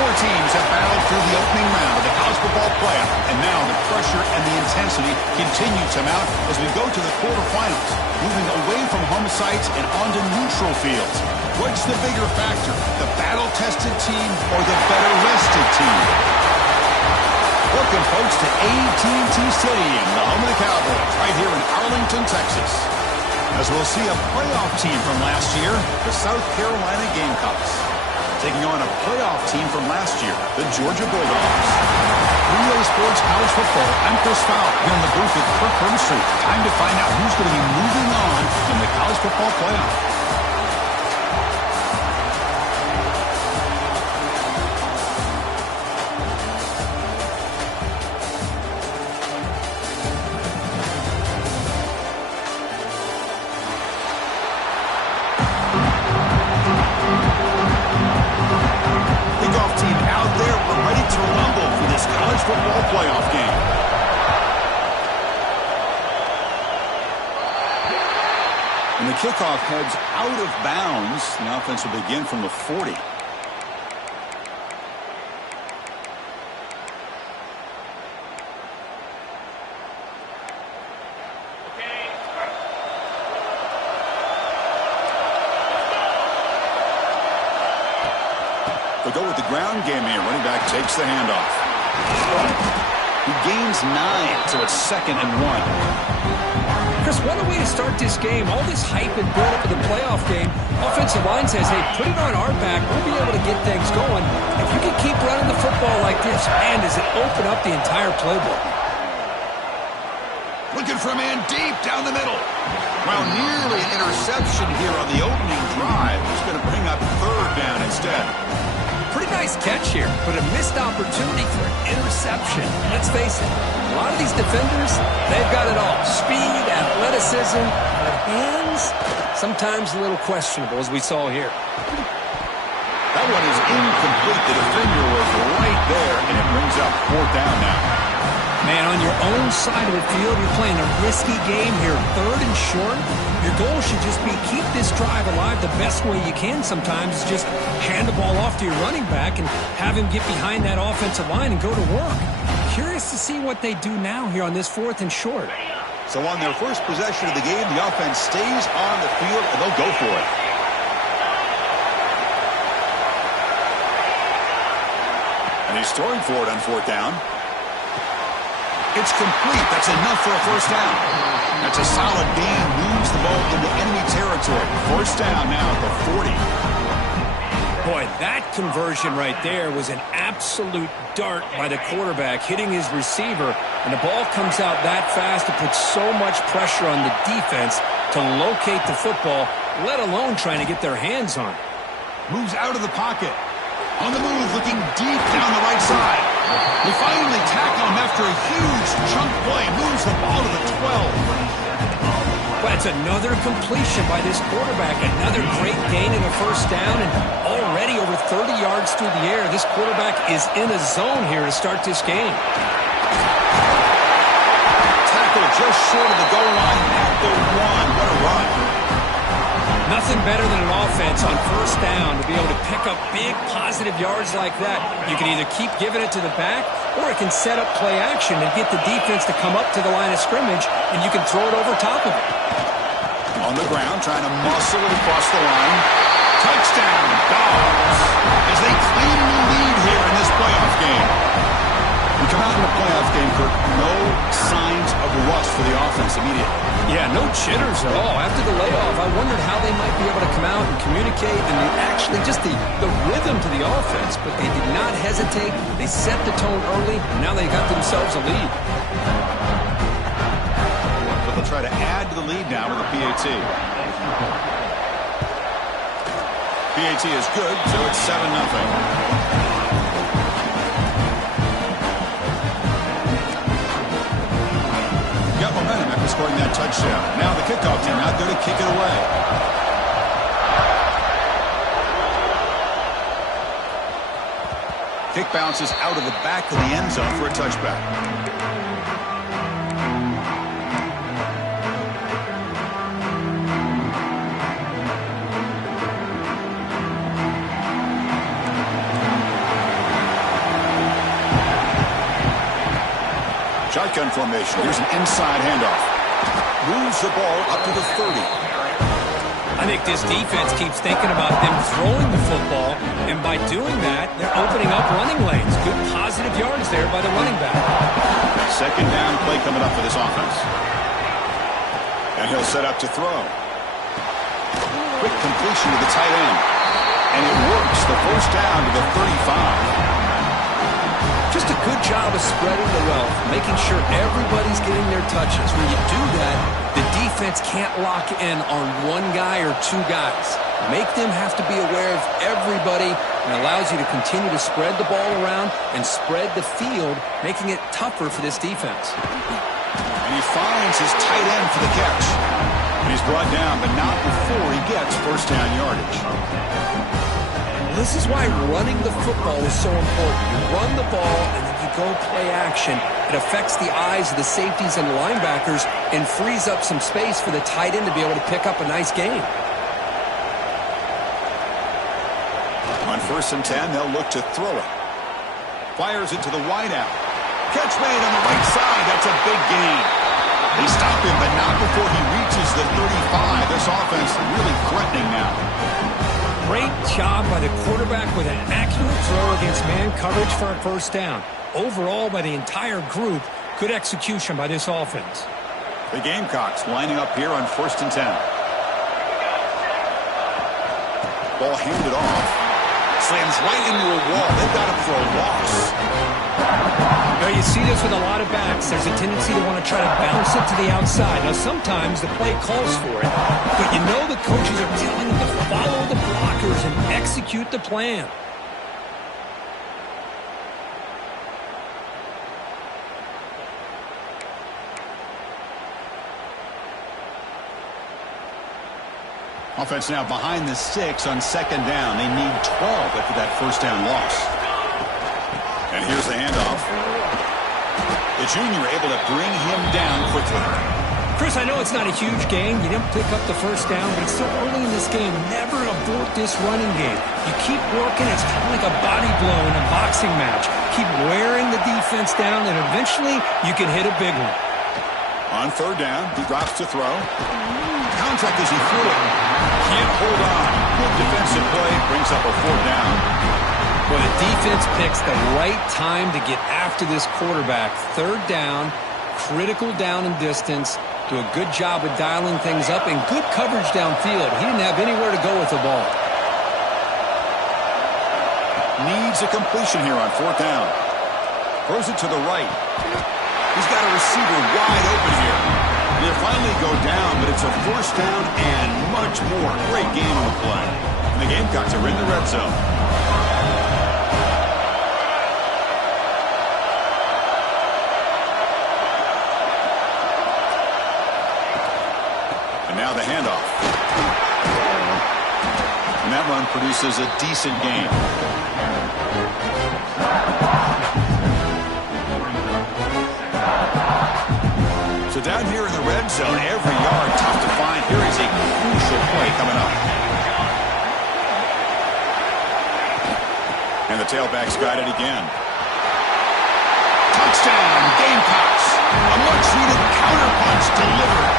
Four teams have battled through the opening round of the college football playoff, and now the pressure and the intensity continue to mount as we go to the quarterfinals, moving away from home sites and onto neutral fields. What's the bigger factor, the battle-tested team or the better-rested team? Welcome, folks, to AT&T Stadium, the home of the Cowboys, right here in Arlington, Texas. As we'll see a playoff team from last year, the South Carolina Gamecocks, taking on a playoff team from last year, the Georgia Bulldogs. Relay Sports College Football, I'm Chris Fowler, here in the booth with Kirk Hermstreet. Time to find out who's going to be moving on in the college football playoff. Football playoff game. And the kickoff heads out of bounds. The offense will begin from the 40. They'll go with the ground game here. Running back takes the handoff. He gains 9, so it's 2nd and 1. Chris, what a way to start this game. All this hype and build-up of the playoff game. Offensive line says, hey, put it on our back. We'll be able to get things going. If you can keep running the football like this, man, does it open up the entire playbook. Looking for a man deep down the middle. Well, nearly an interception here on the opening drive. He's going to bring up 3rd down instead. Pretty nice catch here, but a missed opportunity for an interception. Let's face it, a lot of these defenders, they've got it all. Speed, athleticism, but hands, sometimes a little questionable, as we saw here. That one is incomplete. The defender was right there, and it brings up 4th down now. Man, on your own side of the field, you're playing a risky game here. 3rd and short. Your goal should just be keep this drive alive the best way you can sometimes is just hand the ball off to your running back and have him get behind that offensive line and go to work. Curious to see what they do now here on this 4th and short. So on their first possession of the game, the offense stays on the field, and they'll go for it. And he's throwing for it on 4th down. It's complete. That's enough for a 1st down. That's a solid gain. Moves the ball into enemy territory. 1st down now at the 40. Boy, that conversion right there was an absolute dart by the quarterback, hitting his receiver, and the ball comes out that fast to put so much pressure on the defense to locate the football, let alone trying to get their hands on it. Moves out of the pocket. On the move, looking deep down the right side. They finally tackle him after a huge chunk play. Moves the ball to the 12. But it's another completion by this quarterback. Another great gain in a 1st down. And already over 30 yards through the air. This quarterback is in a zone here to start this game. Tackle just short of the goal line at the 1. What a run. Nothing better than an offense on 1st down to be able to pick up big positive yards like that. You can either keep giving it to the back or it can set up play action and get the defense to come up to the line of scrimmage and you can throw it over top of it. On the ground, trying to muscle it across the line. Touchdown, Dogs, as they claim the lead here in this playoff game. We come out in the playoff game, Kirk, no signs of rust for the offense immediately. Yeah, no jitters at all. After the layoff, I wondered how they might be able to come out and communicate and actually just the rhythm to the offense, but they did not hesitate. They set the tone early, and now they got themselves a lead. So they'll try to add to the lead now with a PAT. PAT is good, so it's 7-0. Got momentum after scoring that touchdown. Now the kickoff team out there to kick it away. Kick bounces out of the back of the end zone for a touchback. shotgun formation. Here's an inside handoff. Moves the ball up to the 30. I think this defense keeps thinking about them throwing the football, and by doing that, they're opening up running lanes. Good positive yards there by the running back. Second down play coming up for this offense. And he'll set up to throw. Quick completion to the tight end. And it works. The first down to the 35. Just a good job of spreading the wealth, making sure everybody's getting their touches. When you do that, the defense can't lock in on one guy or two guys. Make them have to be aware of everybody, and allows you to continue to spread the ball around and spread the field, making it tougher for this defense. And he finds his tight end for the catch. And he's brought down, but not before he gets first down yardage. This is why running the football is so important. You run the ball, and then you go play action. It affects the eyes of the safeties and linebackers and frees up some space for the tight end to be able to pick up a nice gain. On 1st and 10, they'll look to throw it. Fires it to the wideout. Catch made on the right side. That's a big gain. They stop him, but not before he reaches the 35. This offense really threatening now. Great job by the quarterback with an accurate throw against man coverage for a first down. Overall, by the entire group, good execution by this offense. The Gamecocks lining up here on 1st and 10. Ball handed off. Slams right into a wall. They've got him for a loss. Now, you see this with a lot of backs. There's a tendency to want to try to bounce it to the outside. Now, sometimes the play calls for it, but you know the coaches are telling them to follow the blockers and execute the plan. Offense now behind the 6 on 2nd down. They need 12 after that first down loss. And here's the handoff. The junior able to bring him down quickly. Chris, I know it's not a huge gain. You didn't pick up the first down, but it's still early in this game. Never abort this running game. You keep working. It's kind of like a body blow in a boxing match. Keep wearing the defense down, and eventually you can hit a big one. On 3rd down, he drops to throw. Contact as he threw it. Can't hold on. Good defensive play. Brings up a 4th down. Well, the defense picks the right time to get after this quarterback. 3rd down, critical down and distance. Do a good job of dialing things up and good coverage downfield. He didn't have anywhere to go with the ball. Needs a completion here on 4th down. Throws it to the right. He's got a receiver wide open here. They'll finally go down, but it's a 1st down and much more. Great game on the play. And the Gamecocks are in the red zone. And now the handoff. And that run produces a decent gain. So down here in the red zone, every yard tough to find. Here is a crucial play coming up. And the tailback's got it again. Touchdown, Gamecocks. A much-needed counterpunch delivered.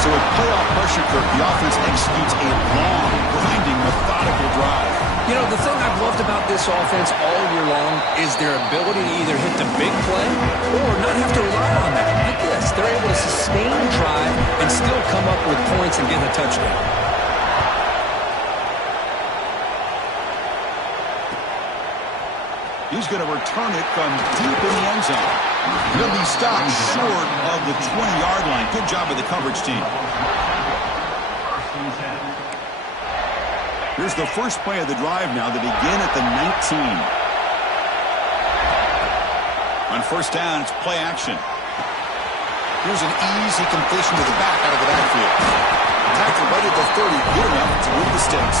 So with playoff pressure, Kirk, the offense executes a long, grinding, methodical drive. You know, the thing I've loved about this offense all year long is their ability to either hit the big play or not have to rely on that. Like this, they're able to sustain a drive and still come up with points and get a touchdown. He's going to return it from deep in the end zone. He'll be stopped short of the 20-yard line. Good job of the coverage team. Here's the first play of the drive now. They begin at the 19. On 1st down, it's play action. Here's an easy completion to the back out of the backfield. Tackled right at the 30, good enough to move the sticks.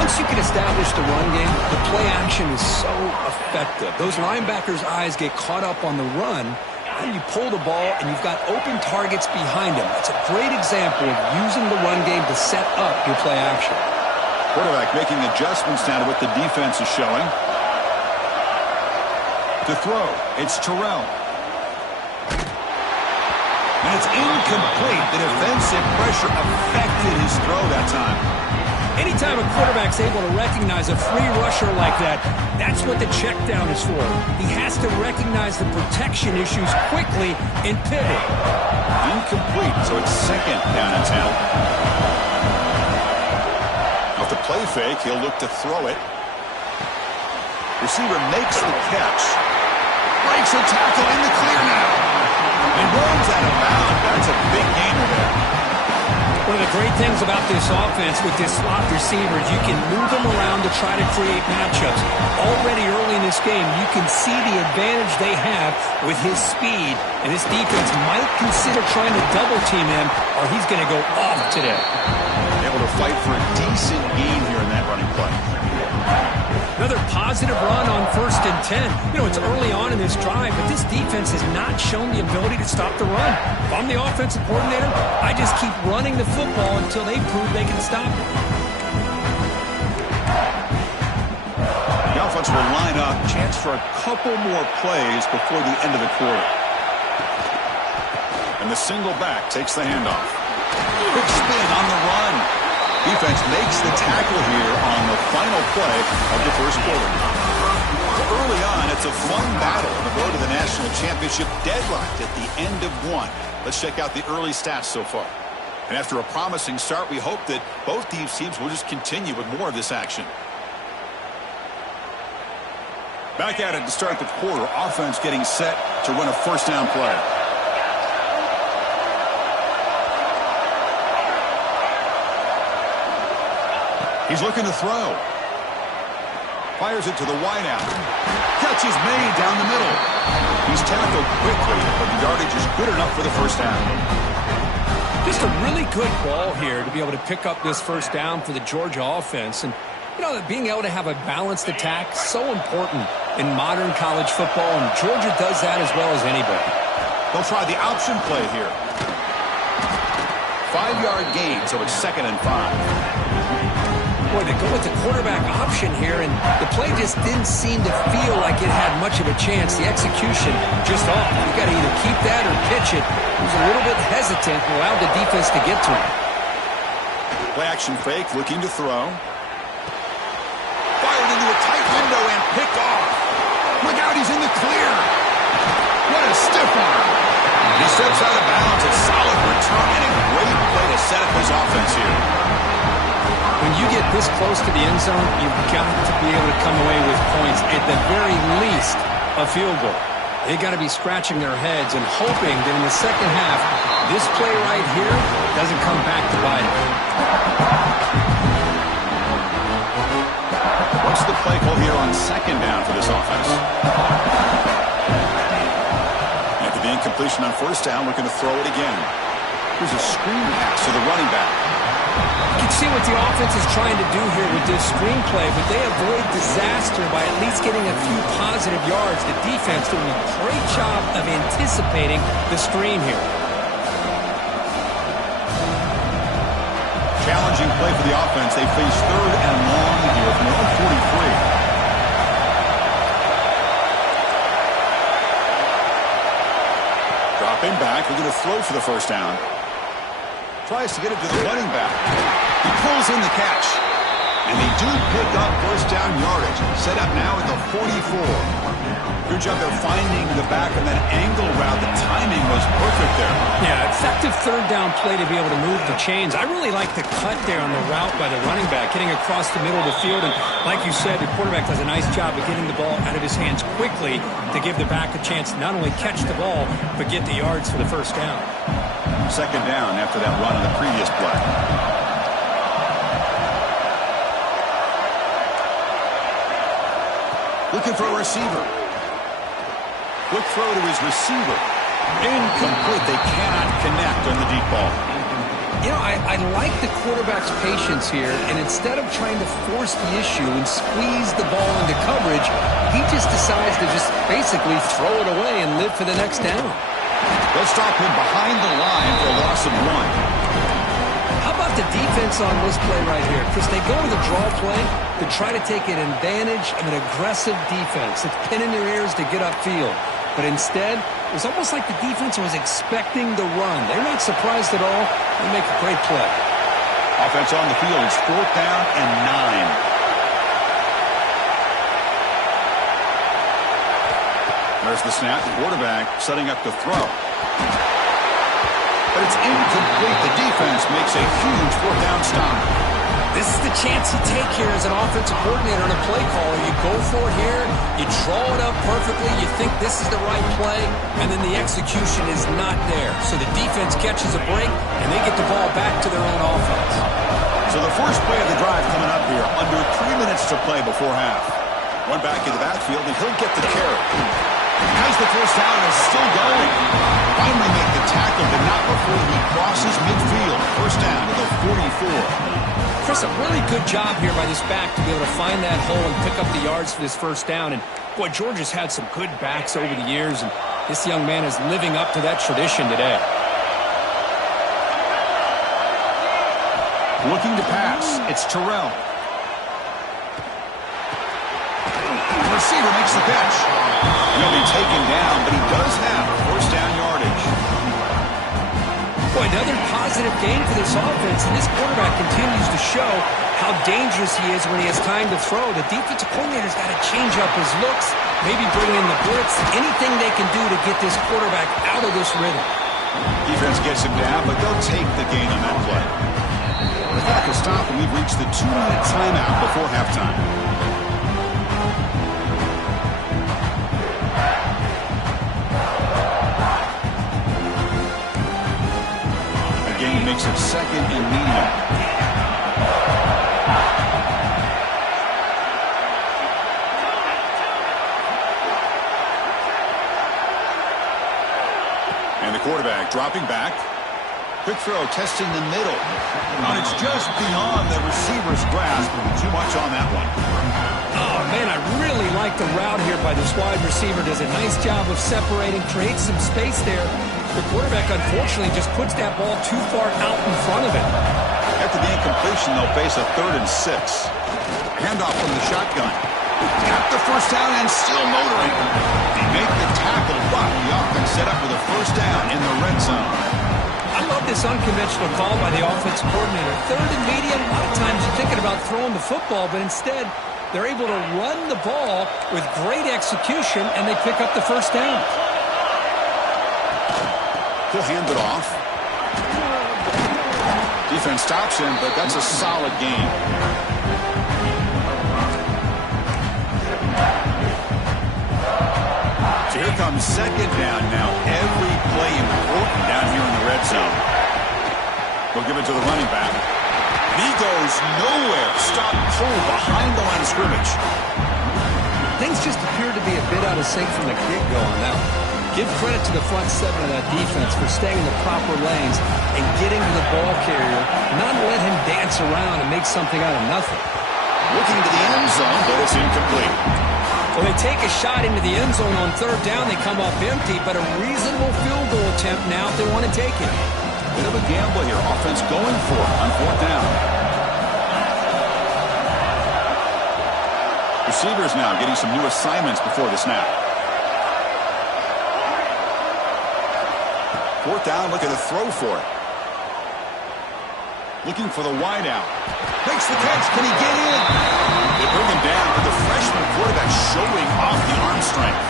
Once you can establish the run game, the play action is so effective. Those linebackers' eyes get caught up on the run, and you pull the ball, and you've got open targets behind him. It's a great example of using the run game to set up your play action. Quarterback making adjustments now to what the defense is showing. To throw, it's Terrell. And it's incomplete. The defensive pressure affected his throw that time. Anytime a quarterback's able to recognize a free rusher like that, that's what the check down is for. He has to recognize the protection issues quickly and pivot. Incomplete, so it's second down and 10. Off the play fake, he'll look to throw it. Receiver makes the catch. Breaks a tackle in the clear now. And runs out of bounds. That's a big gainer there. One of the great things about this offense with this slot receiver is you can move them around to try to create matchups. Already early in this game, you can see the advantage they have with his speed. And this defense might consider trying to double-team him, or he's going to go off today. Able to fight for a decent gain here in that running play. Another positive run on 1st and 10. You know, it's early on in this drive, but this defense has not shown the ability to stop the run. If I'm the offensive coordinator, I just keep running the football until they prove they can stop it. The offense will line up. Chance for a couple more plays before the end of the quarter. And the single back takes the handoff. Quick spin on the run. Defense makes the tackle here on the final play of the first quarter. So early on, it's a fun battle on the road to the national championship, deadlocked at the end of one. Let's check out the early stats so far. And after a promising start, we hope that both these teams will just continue with more of this action. Back at it to start the quarter. Offense getting set to run a first down play. He's looking to throw. Fires it to the wideout. Catch is made down the middle. He's tackled quickly, but the yardage is good enough for the first down. Just a really good ball here to be able to pick up this first down for the Georgia offense. And, you know, being able to have a balanced attack, so important in modern college football, and Georgia does that as well as anybody. They'll try the option play here. 5-yard gain, so it's 2nd and 5. Boy, they go with the quarterback option here, and the play just didn't seem to feel like it had much of a chance. The execution just off. You got to either keep that or pitch it. He was a little bit hesitant and allowed the defense to get to him. Play action fake, looking to throw. Fired into a tight window and picked off. Look out, he's in the clear. What a stiff arm. He steps out of bounds. A solid return and a great play to set up his offense here. When you get this close to the end zone, you've got to be able to come away with points, at the very least, a field goal. They've got to be scratching their heads and hoping that in the second half, this play right here doesn't come back to bite them. What's the play call here on 2nd down for this offense? After the incompletion on 1st down, looking to throw it again. Here's a screen pass to the running back. You can see what the offense is trying to do here with this screenplay, but they avoid disaster by at least getting a few positive yards. The defense doing a great job of anticipating the screen here. Challenging play for the offense. They face 3rd and long here from their 43. Dropping back. We're going to throw for the first down. Tries to get it to the running back. He pulls in the catch. And they do pick up first down yardage. Set up now at the 44. Good job there finding the back on that angle route. The timing was perfect there. Yeah, effective 3rd down play to be able to move the chains. I really like the cut there on the route by the running back, getting across the middle of the field. And like you said, the quarterback does a nice job of getting the ball out of his hands quickly to give the back a chance to not only catch the ball, but get the yards for the first down. 2nd down after that run on the previous play. Looking for a receiver. Quick throw to his receiver. Incomplete. They cannot connect on the deep ball. You know, I like the quarterback's patience here, and instead of trying to force the issue and squeeze the ball into coverage, he just decides to just basically throw it away and live for the next down. They'll stop him behind the line for a loss of 1. How about the defense on this play right here? Chris, they go to the draw play to try to take an advantage of an aggressive defense. It's pinning their ears to get upfield. But instead, it was almost like the defense was expecting the run. They're not surprised at all. They make a great play. Offense on the field. It's 4th down and 9. There's the snap. Quarterback setting up to throw. But it's incomplete. The defense makes a huge 4th down stop. This is the chance you take here as an offensive coordinator and a play caller. You go for it here. You draw it up perfectly. You think this is the right play, and then the execution is not there. So the defense catches a break, and they get the ball back to their own offense. So the first play of the drive coming up here. Under 3 minutes to play before half. One back in the backfield, and he'll get the carry. Has the first down and is still going. Finally make the tackle, but not before he crosses midfield. First down to the 44. Chris, a really good job here by this back to be able to find that hole and pick up the yards for this first down. And, boy, Georgia's had some good backs over the years, and this young man is living up to that tradition today. Looking to pass. It's Terrell. The receiver makes the catch. He'll be taken down, but he does have first down yardage. Boy, another positive game for this offense, and this quarterback continues to show how dangerous he is when he has time to throw. The defensive coordinator's got to change up his looks, maybe bring in the blitz, anything they can do to get this quarterback out of this rhythm. Defense gets him down, but they'll take the gain on that play. The clock will stop, and we've reached the 2-minute timeout before halftime. Makes it 2nd and medium. And the quarterback dropping back. Quick throw, testing the middle. And it's just beyond the receiver's grasp. Too much on that one. Oh, man, I really like the route here by this wide receiver. Does a nice job of separating, creates some space there. The quarterback, unfortunately, just puts that ball too far out in front of him. After the incompletion, they'll face a 3rd and 6. Handoff from the shotgun. Got the first down and still motoring. They make the tackle, but the offense set up with a first down in the red zone. I love this unconventional call by the offensive coordinator. 3rd and medium, a lot of times you're thinking about throwing the football, but instead they're able to run the ball with great execution, and they pick up the first down. He'll hand it off. Defense stops him, but that's a solid game. So here comes 2nd down now. Every play important down here in the red zone. They'll give it to the running back. He goes nowhere. Stop cold behind the line of scrimmage. Things just appear to be a bit out of sync from the get-go on that one. Give credit to the front 7 of that defense for staying in the proper lanes and getting to the ball carrier, not let him dance around and make something out of nothing. Looking to the end zone, but it's incomplete. Well, they take a shot into the end zone on 3rd down. They come up empty, but a reasonable field goal attempt now if they want to take it. Bit of a gamble here. Offense going for it on 4th down. Receivers now getting some new assignments before the snap. 4th down, look at the throw for it. Looking for the wide out. Makes the catch. Can he get in? They bring him down, but the freshman quarterback showing off the arm strength.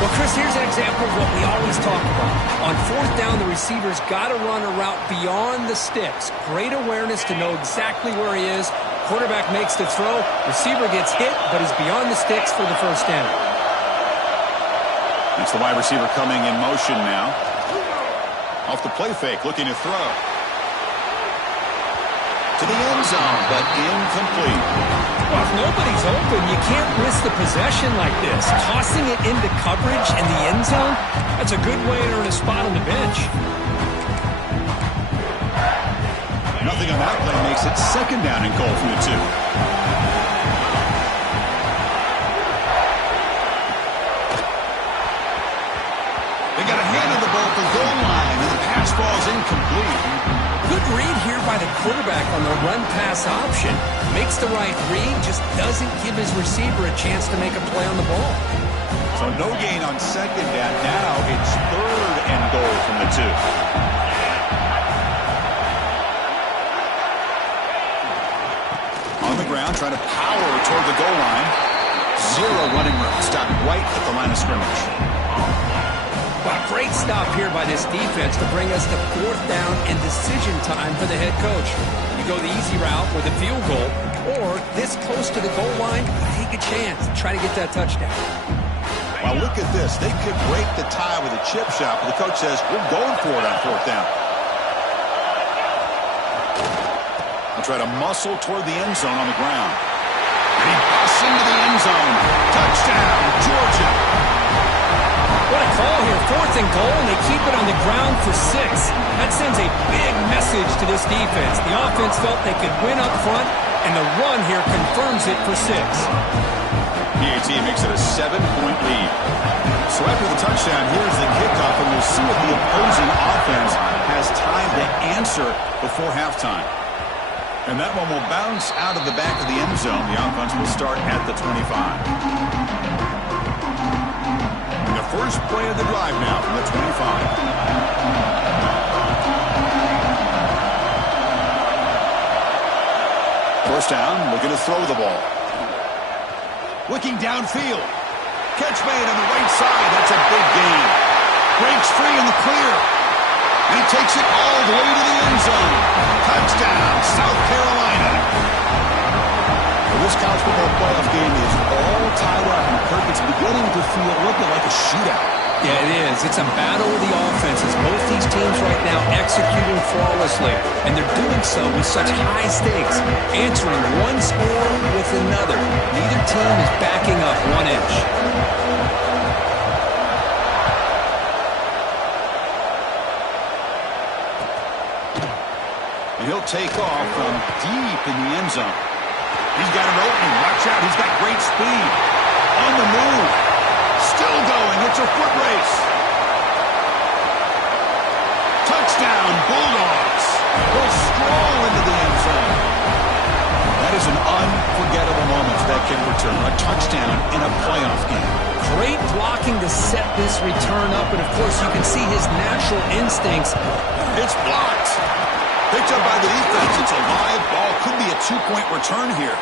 Well, Chris, here's an example of what we always talk about. On 4th down, the receiver's got to run a route beyond the sticks. Great awareness to know exactly where he is. Quarterback makes the throw. Receiver gets hit, but is beyond the sticks for the first down. That's the wide receiver coming in motion now. Off the play fake, looking to throw. To the end zone, but incomplete. Well, if nobody's open, you can't risk the possession like this. Tossing it into coverage in the end zone, that's a good way to earn a spot on the bench. Nothing on that play makes it 2nd down and goal from the 2. They got a hand on the ball at the goal line, and the pass ball is incomplete. Good read here by by the quarterback on the run-pass option. Makes the right read, just doesn't give his receiver a chance to make a play on the ball. So no gain on second down. Now it's third and goal from the 2. On the ground, trying to power toward the goal line. Zero running room. Stopped right at the line of scrimmage. Well, great stop here by this defense to bring us to 4th down and decision time for the head coach. You go the easy route with a field goal, or this close to the goal line, take a chance. Try to get that touchdown. Well, look at this. They could break the tie with a chip shot, but the coach says, we're going for it on 4th down. They'll try to muscle toward the end zone on the ground. And he busts into the end zone. Touchdown, Georgia. What a call here. 4th and goal, and they keep it on the ground for 6. That sends a big message to this defense. The offense felt they could win up front, and the run here confirms it for 6. PAT makes it a 7-point lead. So after the touchdown, here's the kickoff, and we'll see if the opposing offense has time to answer before halftime. And that one will bounce out of the back of the end zone. The offense will start at the 25. And the first play of the drive now from the 25. First down, looking to throw the ball. Looking downfield. Catch made on the right side. That's a big gain. Breaks free in the clear. And he takes it all the way to the end zone. Touchdown, South Carolina. Well, this college football playoff game is all tied up. And Kirk, it's beginning to feel looking like a shootout. Yeah, it is. It's a battle of the offenses. Both these teams right now executing flawlessly, and they're doing so with such high stakes, answering one score with another. Neither team is backing up 1 inch. And he'll take off from deep in the end zone. He's got an opening. Watch out. He's got great speed. On the move. Still going. It's a foot race. Touchdown, Bulldogs. Will stroll into the end zone. That is an unforgettable moment that can return. A touchdown in a playoff game. Great blocking to set this return up, and of course you can see his natural instincts. It's blocked. Picked up by the defense. It's a live ball. Could be a 2-point return here.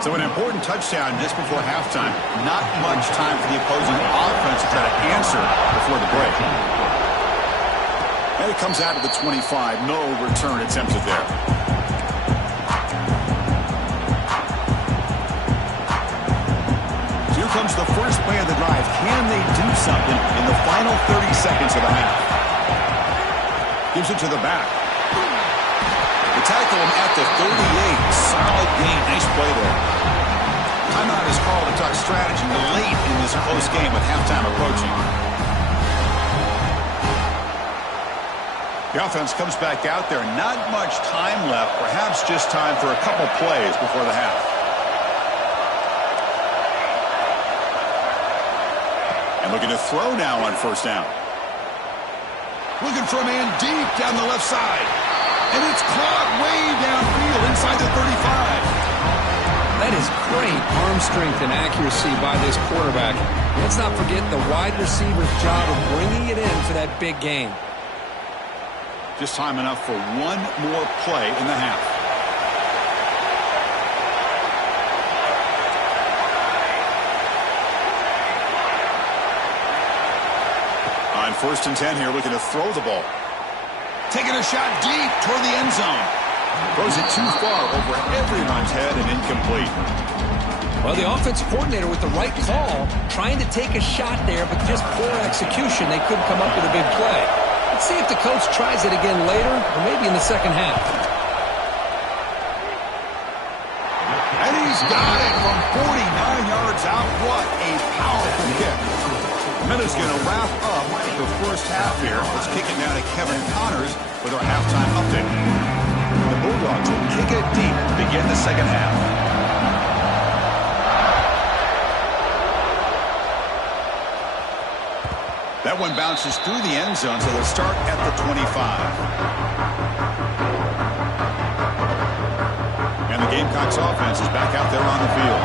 So an important touchdown just before halftime. Not much time for the opposing offense to try to answer before the break. And it comes out of the 25. No return attempted there. So here comes the first play of the drive. Can they do something in the final 30 seconds of the half? Gives it to the back. They tackle him at the 38. Solid gain. Nice play there. Timeout is called to talk strategy late in this close game with halftime approaching. The offense comes back out there. Not much time left. Perhaps just time for a couple plays before the half. And looking to throw now on first down. Looking for a man deep down the left side. And it's caught way downfield inside the 35. That is great arm strength and accuracy by this quarterback. Let's not forget the wide receiver's job of bringing it in for that big gain. Just time enough for one more play in the half. On first and 10 here, looking to throw the ball. Taking a shot deep toward the end zone. Throws it too far over everyone's head and incomplete. Well, the offensive coordinator with the right call, trying to take a shot there, but just poor execution. They couldn't come up with a big play. Let's see if the coach tries it again later, or maybe in the second half. And he's got it from 49 yards out. What a powerful kick. Minutes going to wrap up the first half here. Let's kick it down to Kevin Connors with our halftime update. The Bulldogs will kick it deep to begin the second half. That one bounces through the end zone, so they'll start at the 25. And the Gamecocks offense is back out there on the field.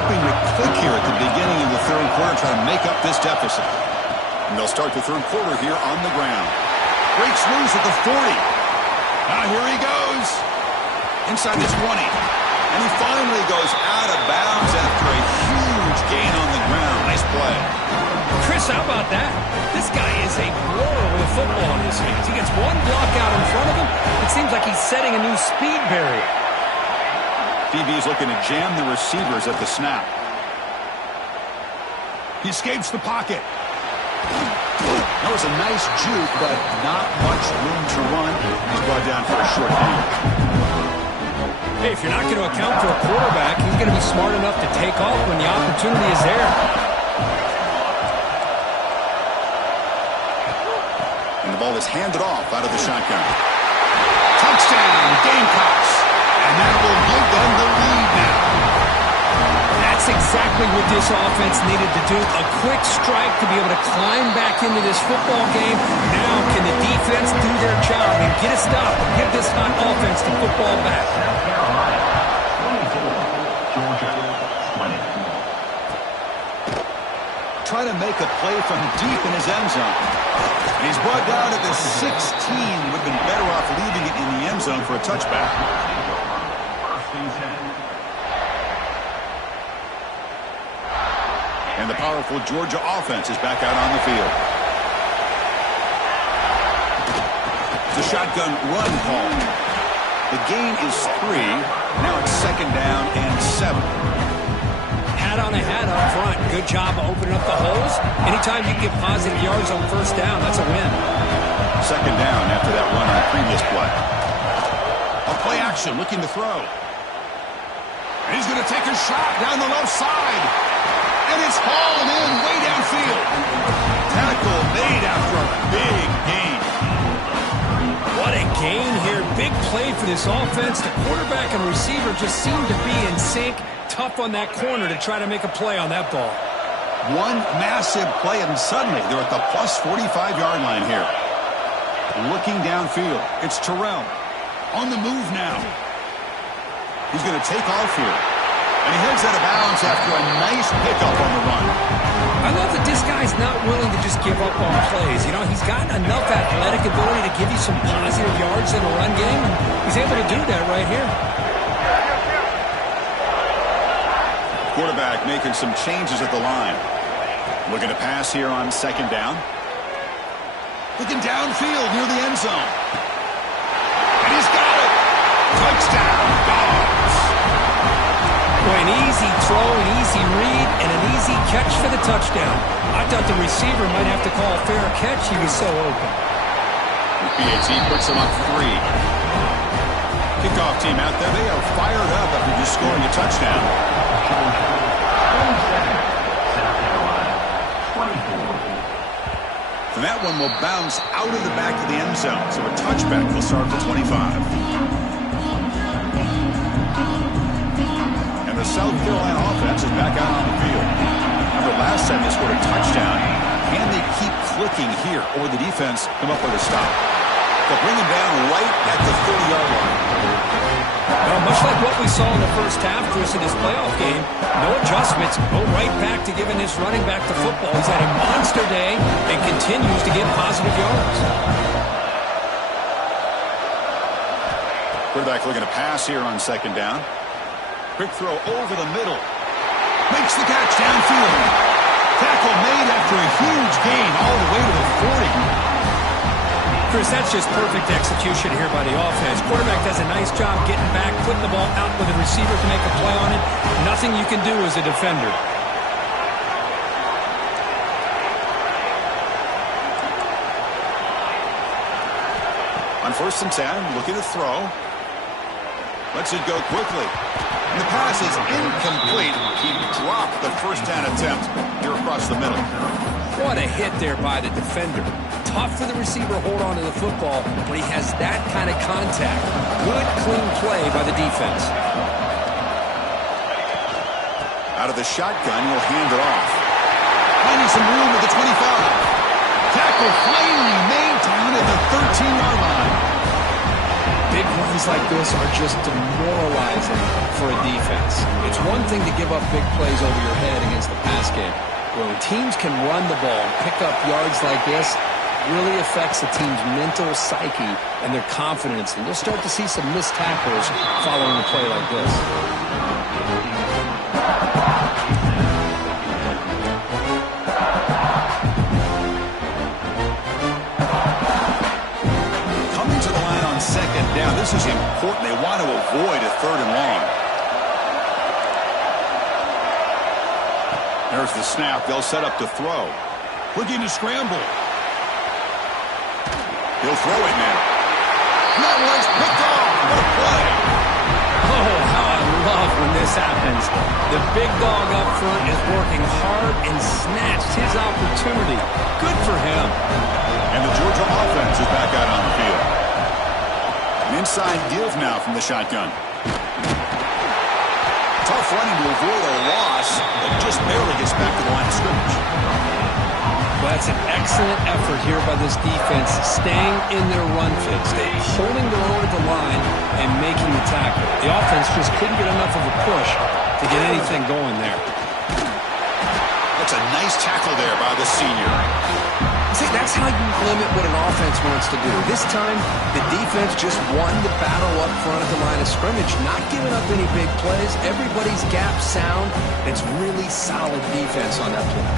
Hoping to click here at the beginning of the third quarter, trying to make up this deficit. And they'll start the third quarter here on the ground. Breaks loose at the 40. Now here he goes. Inside the 20. And he finally goes out of bounds after a huge gain on the ground. Nice play. Chris, how about that? This guy is a blower with a football in his hands. He gets one block out in front of him. It seems like he's setting a new speed barrier. DB's looking to jam the receivers at the snap. He escapes the pocket. That was a nice juke, but not much room to run. He's brought down for a short gain. Hey, if you're not going to account for a quarterback, he's going to be smart enough to take off when the opportunity is there. And the ball is handed off out of the shotgun. Touchdown, Gamecocks. And that will give them the lead now. That's exactly what this offense needed to do. A quick strike to be able to climb back into this football game. Now can the defense do their job and get a stop and give this hot offense the football back? Trying to make a play from deep in his end zone. And he's brought down at the 16. Would have been better off leaving it in the end zone for a touchback. And the powerful Georgia offense is back out on the field. The shotgun run call. The gain is 3. Now it's second down and 7. Hat on a hat up front. Good job of opening up the holes. Anytime you get positive yards on first down, that's a win. Second down after that run on the previous play. A play action looking to throw. And he's going to take a shot down the left side. And it's hauled in way downfield. Tackle made after a big gain. What a gain here. Big play for this offense. The quarterback and receiver just seem to be in sync. Tough on that corner to try to make a play on that ball. One massive play, and suddenly they're at the plus 45-yard line here. Looking downfield. It's Terrell. On the move now. He's going to take off here. And he heads out of bounds after a nice pickup on the run. I love that this guy's not willing to just give up on plays. You know, he's got enough athletic ability to give you some positive yards in a run game. And he's able to do that right here. Quarterback making some changes at the line. Looking to pass here on second down. Looking downfield near the end zone. And he's got it. Touchdown, Dogs. Boy, an easy throw, an easy read, and an easy catch for the touchdown. I thought the receiver might have to call a fair catch. He was so open. The PAT puts him up 3. Kickoff team out there. They are fired up after just scoring a touchdown. And that one will bounce out of the back of the end zone. So a touchback will start for 25. And the South Carolina offense is back out on the field. Remember, last time they scored a touchdown. Can they keep clicking here, or the defense come up with a stop? They'll bring him down right at the 30-yard line. Well, much like what we saw in the first half, Chris, in this playoff game, no adjustments. Go right back to giving this running back the football. He's had a monster day and continues to get positive yards. Quarterback looking to pass here on second down. Quick throw over the middle. Makes the catch downfield. Tackle made after a huge gain all the way to the 40. Chris, that's just perfect execution here by the offense. Quarterback does a nice job getting back, putting the ball out with the receiver to make a play on it. Nothing you can do as a defender. On 1st and 10, looking to throw. Lets it go quickly. And the pass is incomplete. He dropped the first down attempt here across the middle. What a hit there by the defender. Tough for the receiver to hold on to the football, but he has that kind of contact. Good, clean play by the defense. Out of the shotgun, he'll hand it off. Finding some room at the 25. tackle finally made down at the 13-yard line. Big runs like this are just demoralizing for a defense. It's one thing to give up big plays over your head against the pass game. When teams can run the ball and pick up yards like this, really affects the team's mental psyche and their confidence. And you'll start to see some missed tackles following a play like this. Coming to the line on second down. This is important. They want to avoid a third and long. There's the snap. They'll set up to throw. Looking to scramble. He'll throw it now. That one's picked off. What a play. Oh, how I love when this happens. The big dog up front is working hard and snatched his opportunity. Good for him. And the Georgia offense is back out on the field. An inside give now from the shotgun. Tough running to avoid a loss, but just barely gets back to the line of scrimmage. Well, that's an excellent effort here by this defense, staying in their run fits. They're holding their own at the line and making the tackle. The offense just couldn't get enough of a push to get anything going there. That's a nice tackle there by the senior. See, that's how you limit what an offense wants to do. This time, the defense just won the battle up front at the line of scrimmage, not giving up any big plays. Everybody's gap sound. It's really solid defense on that play.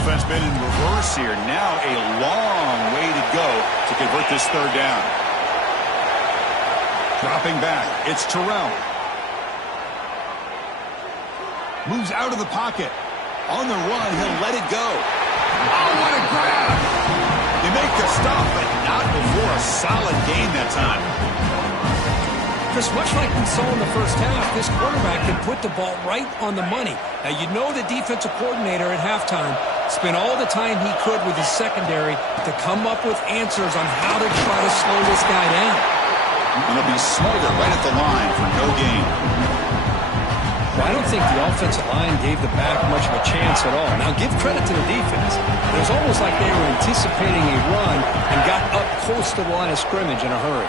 Offense been in reverse here. Now a long way to go to convert this third down. Dropping back. It's Terrell. Moves out of the pocket. On the run, he'll let it go. Oh, what a grab! They make the stop, but not before a solid gain that time. Just much like we saw in the first half, this quarterback can put the ball right on the money. Now, you know the defensive coordinator at halftime spent all the time he could with his secondary to come up with answers on how to try to slow this guy down. And they'll be smarter right at the line for no gain. Well, I don't think the offensive line gave the back much of a chance at all. Now, give credit to the defense. It was almost like they were anticipating a run and got up close to the line of scrimmage in a hurry.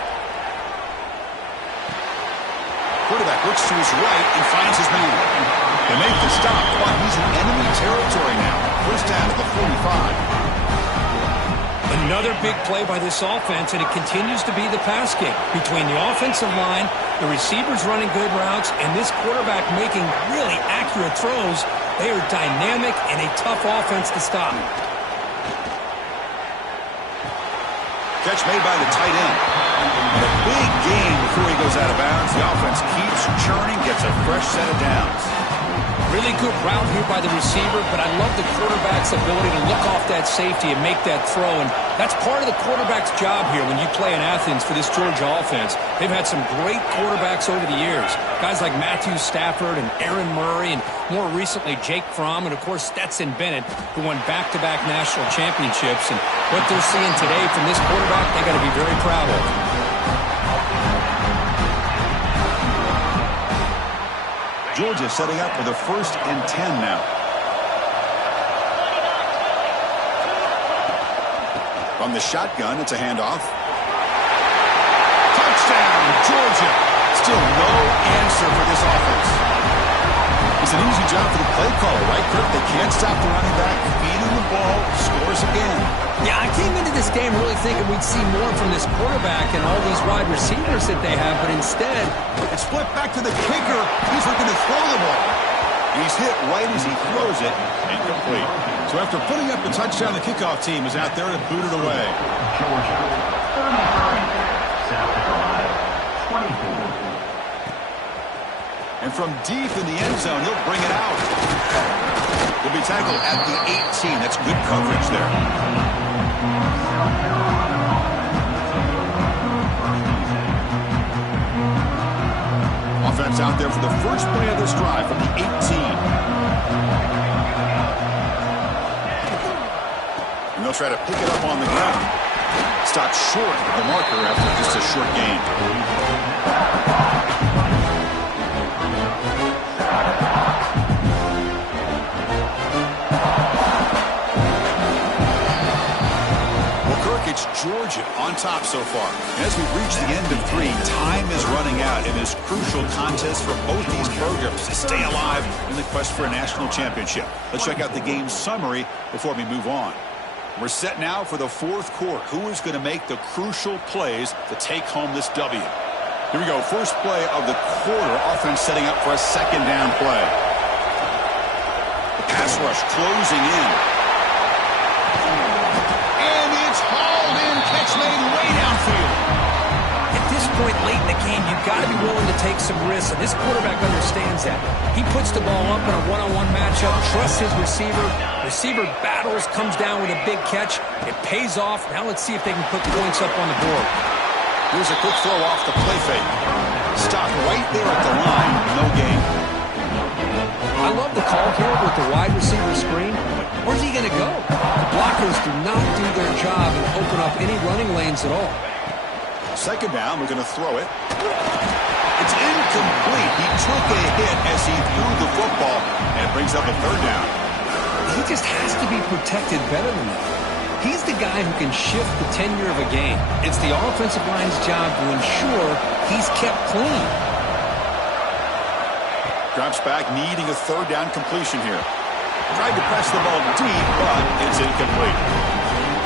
Quarterback looks to his right and finds his man. They make the stop, but he's in enemy territory now. First down at the 45. Another big play by this offense, and it continues to be the pass game. Between the offensive line, the receivers running good routes, and this quarterback making really accurate throws, they are dynamic and a tough offense to stop. Catch made by the tight end. And a big gain before he goes out of bounds. The offense keeps churning, gets a fresh set of downs. Really good route here by the receiver, but I love the quarterback's ability to look off that safety and make that throw. And that's part of the quarterback's job here when you play in Athens for this Georgia offense. They've had some great quarterbacks over the years. Guys like Matthew Stafford and Aaron Murray, and more recently Jake Fromm, and of course Stetson Bennett, who won back-to-back national championships. And what they're seeing today from this quarterback, they got to be very proud of. Georgia setting up for the 1st and 10 now. From the shotgun, it's a handoff. Touchdown, Georgia. Still no answer for this offense. It's an easy job for the play caller, right, Kirk? They can't stop the running back, feeding the ball, scores again. Yeah, I came into this game really thinking we'd see more from this quarterback and all these wide receivers that they have, but instead, it's flipped back to the kicker. He's looking to throw the ball. He's hit right as he throws it, incomplete. So after putting up the touchdown, the kickoff team is out there to boot it away. Georgia, 35, South Carolina, 24. And from deep in the end zone, he'll bring it out. He'll be tackled at the 18. That's good coverage there. Offense out there for the first play of this drive from the 18. And they'll try to pick it up on the ground. Stop short of the marker after just a short gain. Georgia on top so far. And as we've reached the end of 3, time is running out in this crucial contest for both these programs to stay alive in the quest for a national championship. Let's check out the game summary before we move on. We're set now for the 4th quarter. Who is going to make the crucial plays to take home this W? Here we go. First play of the quarter. Offense setting up for a 2nd down play. The pass rush closing in. And it's hauled in. Catch made way downfield. At this point late in the game, you've got to be willing to take some risks, and this quarterback understands that. He puts the ball up in a one-on-one matchup, trusts his receiver. Receiver battles, comes down with a big catch. It pays off. Now let's see if they can put points up on the board. Here's a quick throw off the play fake. Stopped right there at the line. No gain. I love the call here with the wide receiver screen. Where's he going to go? The blockers do not do their job and open up any running lanes at all. 2nd down, we're going to throw it. It's incomplete. He took a hit as he threw the football, and it brings up a 3rd down. He just has to be protected better than that. He's the guy who can shift the tenure of a game. It's the offensive line's job to ensure he's kept clean. Drops back, needing a 3rd down completion here. Tried to press the ball deep, but it's incomplete.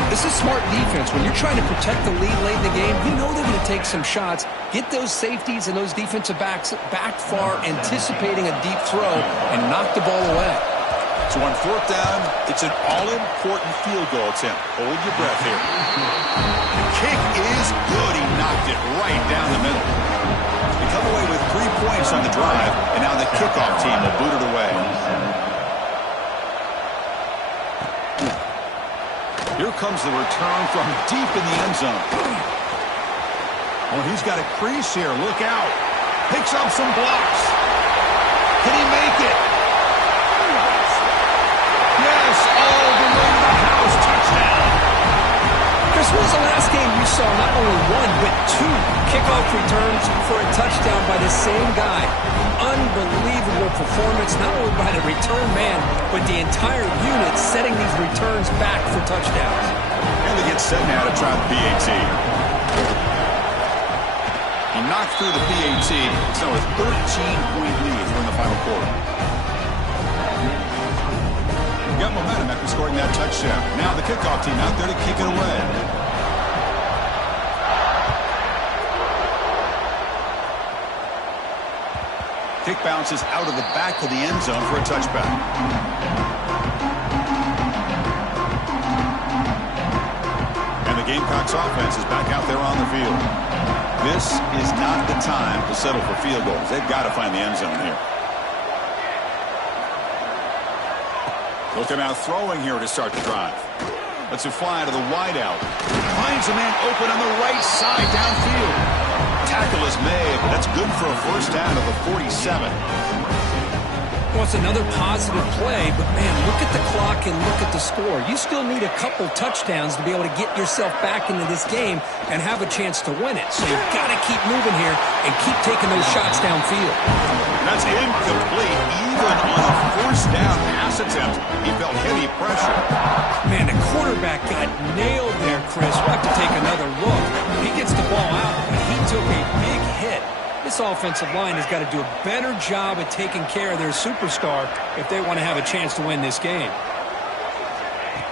This is smart defense. When you're trying to protect the lead late in the game, you know they're going to take some shots, get those safeties and those defensive backs back far, anticipating a deep throw, and knock the ball away. So on 4th down, it's an all-important field goal attempt. Hold your breath here. The kick is good. He knocked it right down the middle. They come away with 3 points on the drive, and now the kickoff team will boot it away. Here comes the return from deep in the end zone. Oh, he's got a crease here. Look out. Picks up some blocks. Can he make it? Yes, all the way to the house. Touchdown. Chris, when was the last game you saw not only 1, but 2 kickoff returns for a touchdown by the same guy? Unbelievable performance, not only by the return man, but the entire unit setting these returns back for touchdowns. And they get set now to try the PAT. He knocked through the PAT, so a 13-point lead in the final quarter. Got momentum after scoring that touchdown. Now the kickoff team out there to kick it away. Kick bounces out of the back of the end zone for a touchback. And the Gamecocks offense is back out there on the field. This is not the time to settle for field goals. They've got to find the end zone here. Look at now throwing here to start the drive. Lets it fly to the wideout. Finds a man open on the right side downfield. Tackle is made, but that's good for a 1st down at the 47. Well, it's another positive play, but man, look at the clock and look at the score. You still need a couple touchdowns to be able to get yourself back into this game and have a chance to win it. So you've got to keep moving here and keep taking those shots downfield. That's incomplete. Even on a 1st down pass attempt, he felt heavy pressure. Man, the quarterback got nailed there, Chris. We'll have to take another look. He gets the ball out, but he took a big hit. This offensive line has got to do a better job at taking care of their superstar if they want to have a chance to win this game.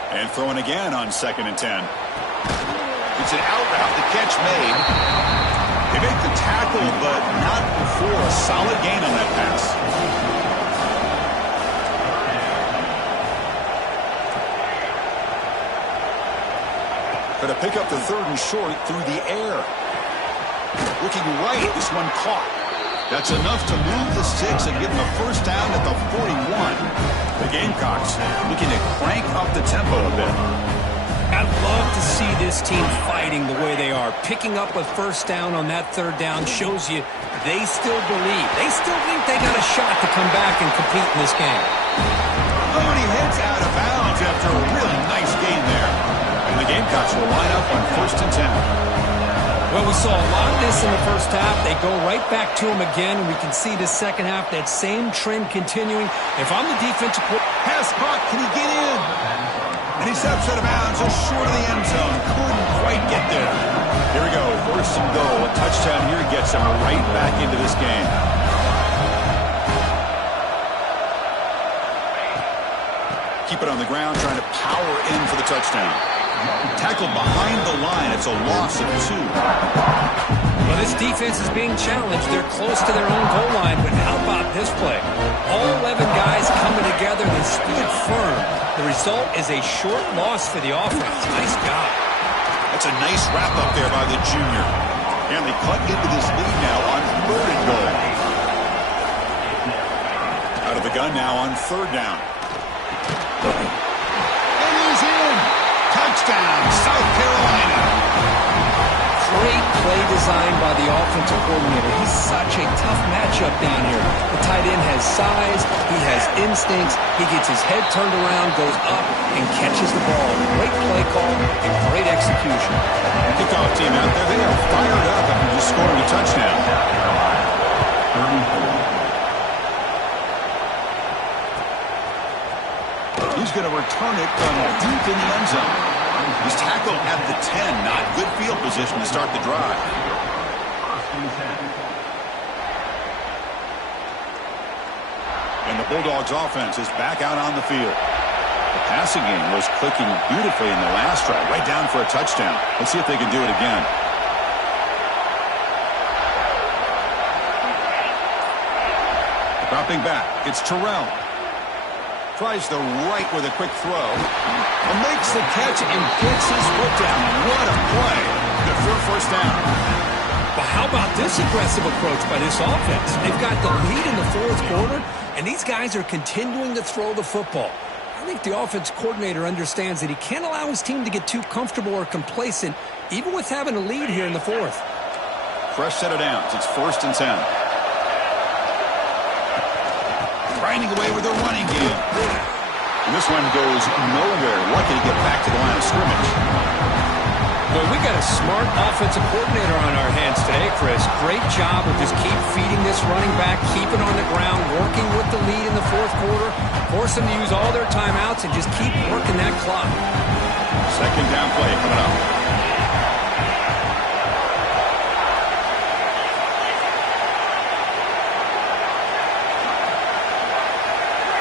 And throwing again on 2nd and 10. It's an out route. The catch made. They make the tackle, but not before a solid gain on that pass. Going to pick up the 3rd and short through the air. Looking right, this one caught. That's enough to move the sticks and give them a 1st down at the 41. The Gamecocks looking to crank up the tempo a bit. I'd love to see this team fighting the way they are. Picking up a 1st down on that 3rd down shows you they still believe. They still think they got a shot to come back and compete in this game. Oh, and he heads out of bounds after a really nice game there. And the Gamecocks will line up on 1st and 10. Well, we saw a lot of this in the 1st half. They go right back to him again, and we can see the 2nd half, that same trend continuing. If I'm the defensive coordinator, pass caught, can he get in? And he steps out of bounds just short of the end zone. Couldn't quite get there. Here we go. First and goal. A touchdown here gets him right back into this game. Keep it on the ground, trying to power in for the touchdown. Tackled behind the line. It's a loss of 2. Well, this defense is being challenged. They're close to their own goal line, but how about this play? All 11 guys coming together and stood firm. The result is a short loss for the offense. Nice job. That's a nice wrap up there by the junior. And they cut into this lead now on 3rd and goal. Out of the gun now on 3rd down. And he's in. Touchdown, South Carolina. Great play design by the offensive coordinator. He's such a tough matchup down here. The tight end has size, he has instincts, he gets his head turned around, goes up, and catches the ball. Great play call and great execution. Kickoff team out there, they are fired up after just scoring a touchdown. 34. He's going to return it from deep in the end zone. He's tackled at the 10. Not good field position to start the drive. And the Bulldogs offense is back out on the field. The passing game was clicking beautifully in the last drive, right down for a touchdown. Let's see if they can do it again. Dropping back, it's Terrell. Tries the right with a quick throw. And makes the catch and gets his foot down. What a play. Good for a first down. But how about this aggressive approach by this offense? They've got the lead in the 4th quarter, and these guys are continuing to throw the football. I think the offense coordinator understands that he can't allow his team to get too comfortable or complacent, even with having a lead here in the 4th. Fresh set of downs. It's 1st and 10. Grinding away with a running game. And this one goes nowhere. Lucky to get back to the line of scrimmage. Well, we got a smart offensive coordinator on our hands today, Chris. Great job of just keep feeding this running back, keep it on the ground, working with the lead in the 4th quarter, force them to use all their timeouts, and just keep working that clock. 2nd down play coming up.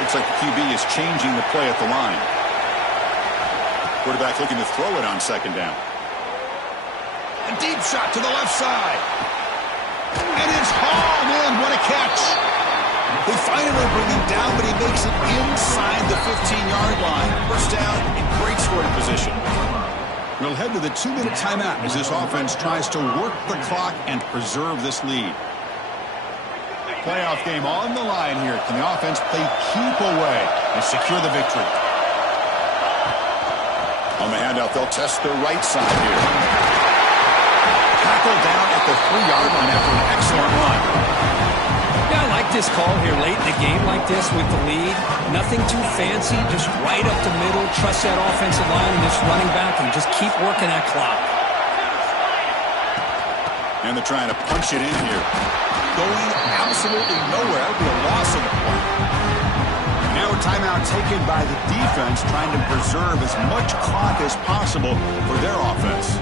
Looks like the QB is changing the play at the line. Quarterback looking to throw it on 2nd down. A deep shot to the left side. And it's hauled in. What a catch. They finally bring him down, but he makes it inside the 15-yard line. First down in great scoring position. We'll head to the 2-minute timeout as this offense tries to work the clock and preserve this lead. Playoff game on the line here. Can the offense play keep away and secure the victory? On the handout, they'll test the right side here. Tackled down at the 3-yard line after an excellent run. Yeah, I like this call here late in the game like this with the lead. Nothing too fancy, just right up the middle. Trust that offensive line and this running back and just keep working that clock. And they're trying to punch it in here. Going absolutely nowhere. That would be a loss of the play. Now a timeout taken by the defense, trying to preserve as much clock as possible for their offense.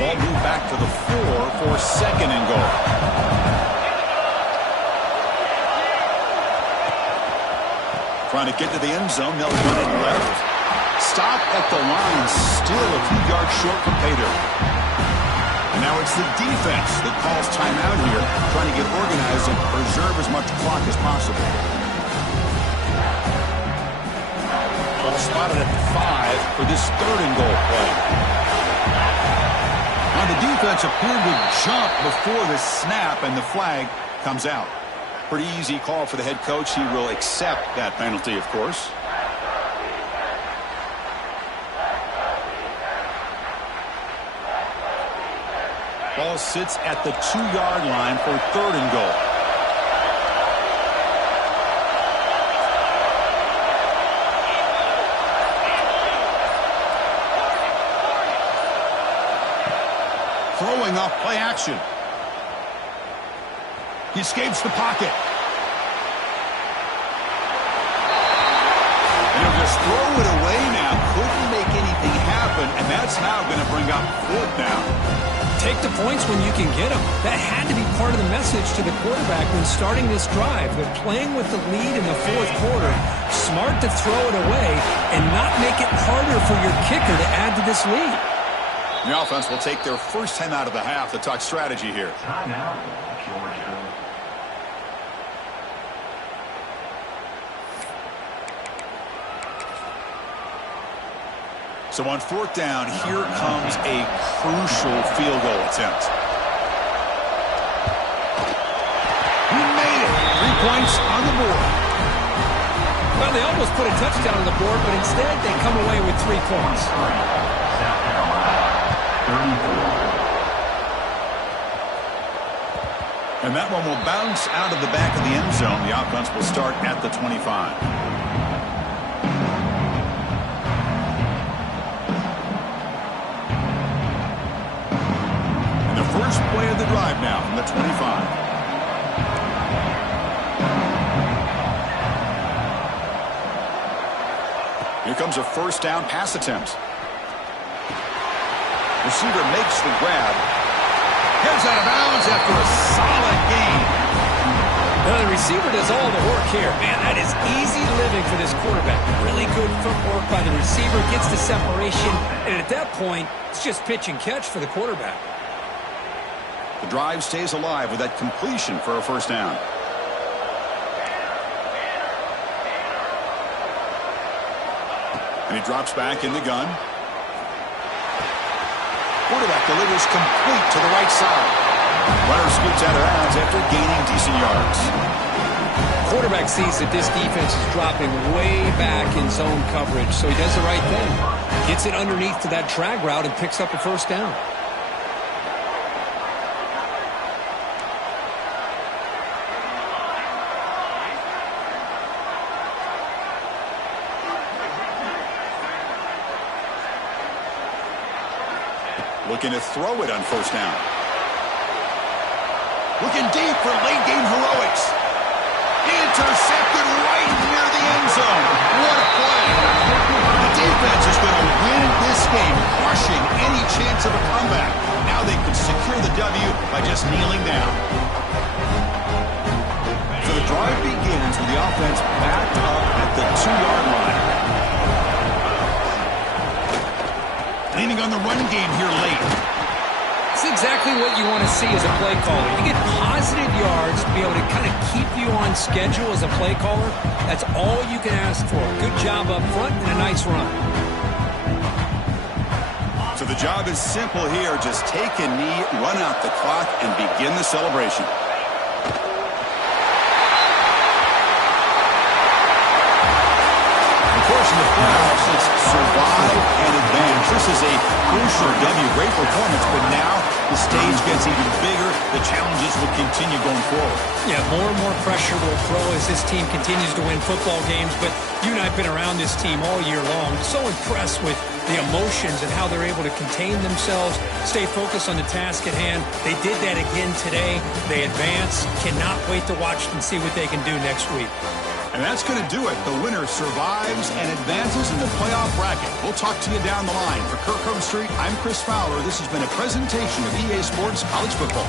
Ball moved back to the 4 for 2nd and goal. Trying to get to the end zone. They'll run it left. Stop at the line. Still a few yards short from pay dirt. And now it's the defense that calls timeout here, trying to get organized and preserve as much clock as possible. Ball spotted at the 5 for this 3rd and goal play. Now the defense appeared to jump before the snap, and the flag comes out. Pretty easy call for the head coach. He will accept that penalty, of course. Ball sits at the 2-yard line for 3rd and goal. Throwing off play action. He escapes the pocket. And he'll just throw it away now. Couldn't make anything happen, and that's now going to bring up 4th down. Take the points when you can get them. That had to be part of the message to the quarterback when starting this drive. They're playing with the lead in the 4th quarter. Smart to throw it away and not make it harder for your kicker to add to this lead. The offense will take their first 10 out of the half to talk strategy here. Timeout, Georgia. So on 4th down, here comes a crucial field goal attempt. He made it. 3 points on the board. Well, they almost put a touchdown on the board, but instead they come away with 3 points. South Carolina, 34. And that one will bounce out of the back of the end zone. The offense will start at the 25. First play of the drive now from the 25. Here comes a first down pass attempt. Receiver makes the grab. Heads out of bounds after a solid gain. Now the receiver does all the work here. Man, that is easy living for this quarterback. Really good footwork by the receiver. Gets the separation. And at that point, it's just pitch and catch for the quarterback. The drive stays alive with that completion for a first down. And he drops back in the gun. Quarterback delivers complete to the right side. Runner scoots out of bounds after gaining decent yards. Quarterback sees that this defense is dropping way back in zone coverage, so he does the right thing. Gets it underneath to that drag route and picks up a first down. Looking to throw it on first down. Looking deep for late-game heroics. Intercepted right near the end zone. What a play. The defense is going to win this game, crushing any chance of a comeback. Now they could secure the W by just kneeling down. So the drive begins with the offense backed up at the 2-yard line. Leaning on the run game here late. It's exactly what you want to see as a play caller. You get positive yards to be able to kind of keep you on schedule as a play caller. That's all you can ask for. Good job up front and a nice run. So the job is simple here. Just take a knee, run out the clock, and begin the celebration. Of course, in the playoffs, it's survive and advance. This is a crucial W. Great performance, but now the stage gets even bigger. The challenges will continue going forward. Yeah, more and more pressure will throw as this team continues to win football games. But you and I have been around this team all year long. So impressed with the emotions and how they're able to contain themselves, stay focused on the task at hand. They did that again today. They advance. Cannot wait to watch and see what they can do next week. And that's going to do it. The winner survives and advances in the playoff bracket. We'll talk to you down the line. For Kirk Street, I'm Chris Fowler. This has been a presentation of EA Sports College Football.